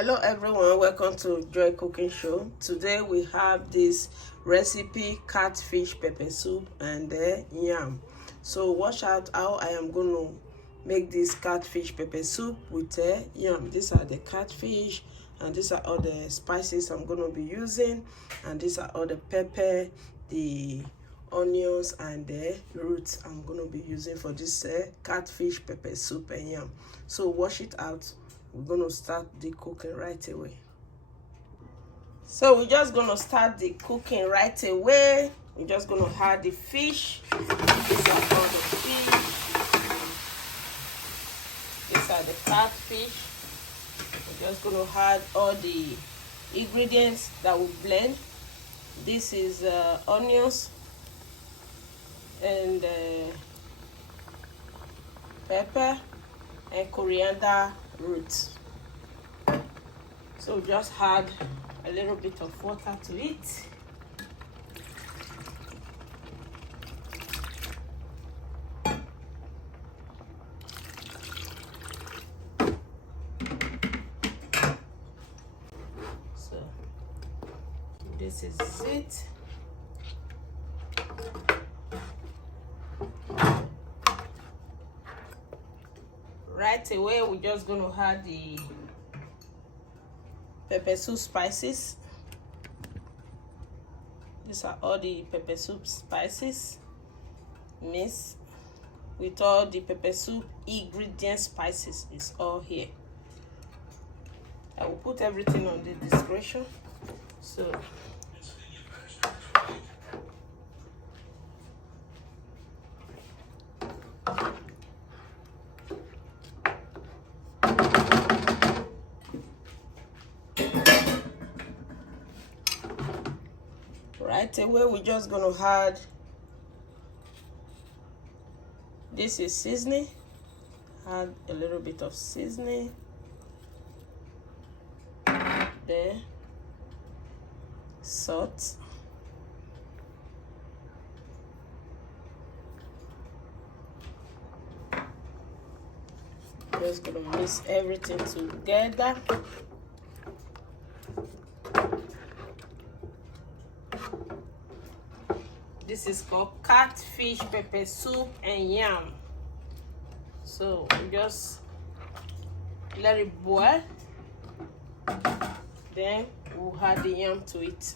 Hello everyone, welcome to Joy Cooking Show. Today we have this recipe catfish pepper soup and yam. So watch out how I am going to make this catfish pepper soup with yam. These are the catfish and these are all the spices I'm going to be using, and these are all the pepper, the onions and the roots I'm going to be using for this catfish pepper soup and yam. So wash it out. We're going to start the cooking right away. So we're just going to start the cooking right away. We're just going to add the fish. These are all the fish. These are the catfish. We're just going to add all the ingredients that we blend. This is onions and pepper and coriander roots. So just add a little bit of water to it. So this is it. Right away, we're just going to add the Peppersoup spices. These are all the Peppersoup spices mixed with all the Peppersoup ingredient spices. It's all here. I will put everything on the description. So right away, we're just going to add, this is seasoning. Add a little bit of seasoning there, salt, just going to mix everything together. This is called catfish pepper soup and yam. So we just let it boil. Then we'll add the yam to it.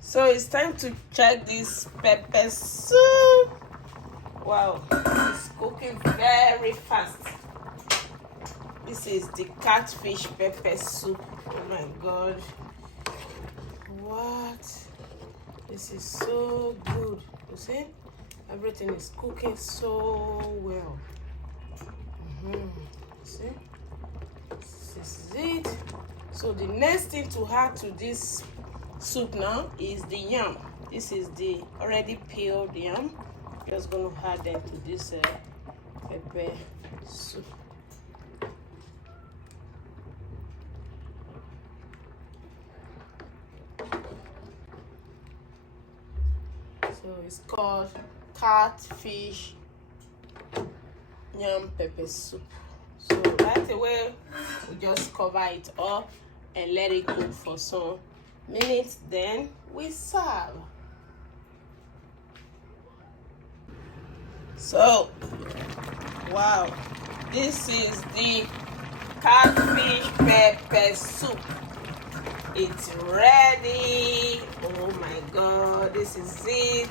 So it's time to check this pepper soup. Wow, it's cooking very fast. This is the catfish pepper soup. Oh my God. What? This is so good. You see? Everything is cooking so well. See? This is it. So the next thing to add to this soup now is the yam. This is the already peeled yam. Just going to add them to this pepper soup. So it's called catfish yam pepper soup. So right away, we just cover it up and let it cook for some minutes. Then we serve. So, wow, this is the catfish pepper soup. It's ready. Oh my God, this is it.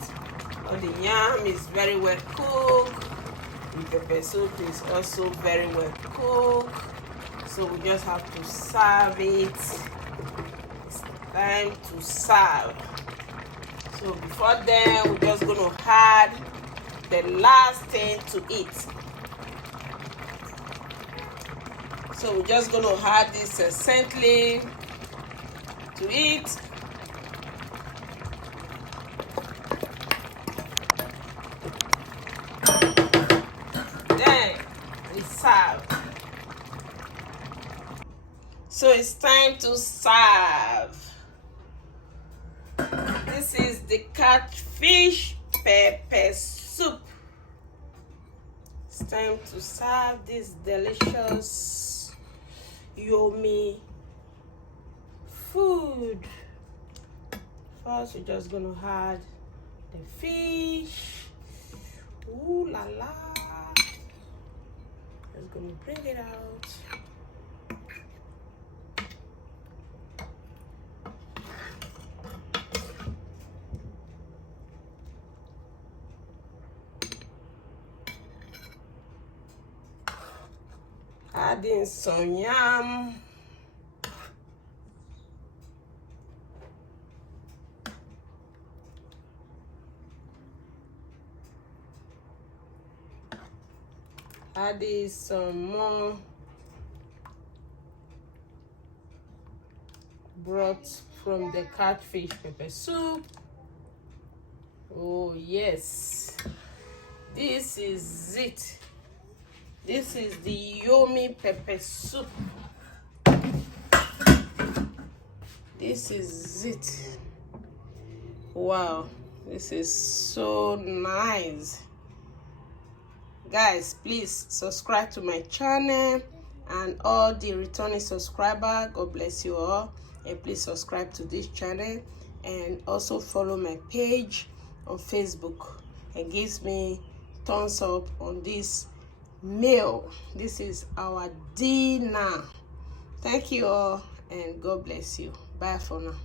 Oh, the yam is very well cooked. The pepper soup is also very well cooked. So we just have to serve it. It's time to serve. So before then, we're just going to add the last thing to eat. So we're just going to add this scent leaf to it. Then we serve. So it's time to serve. This is the catfish pepper soup. It's time to serve this delicious yummy food. First, we're just gonna add the fish. Ooh la la. Just gonna bring it out. Adding some yam. Adding some more broth from the catfish pepper soup. Oh yes, this is it. This is the yummy pepper soup. This is it. Wow, this is so nice. Guys, please subscribe to my channel, and all the returning subscribers, God bless you all, and please subscribe to this channel and also follow my page on Facebook and gives me thumbs up on this meal. This is our dinner. Thank you all, and God bless you. Bye for now.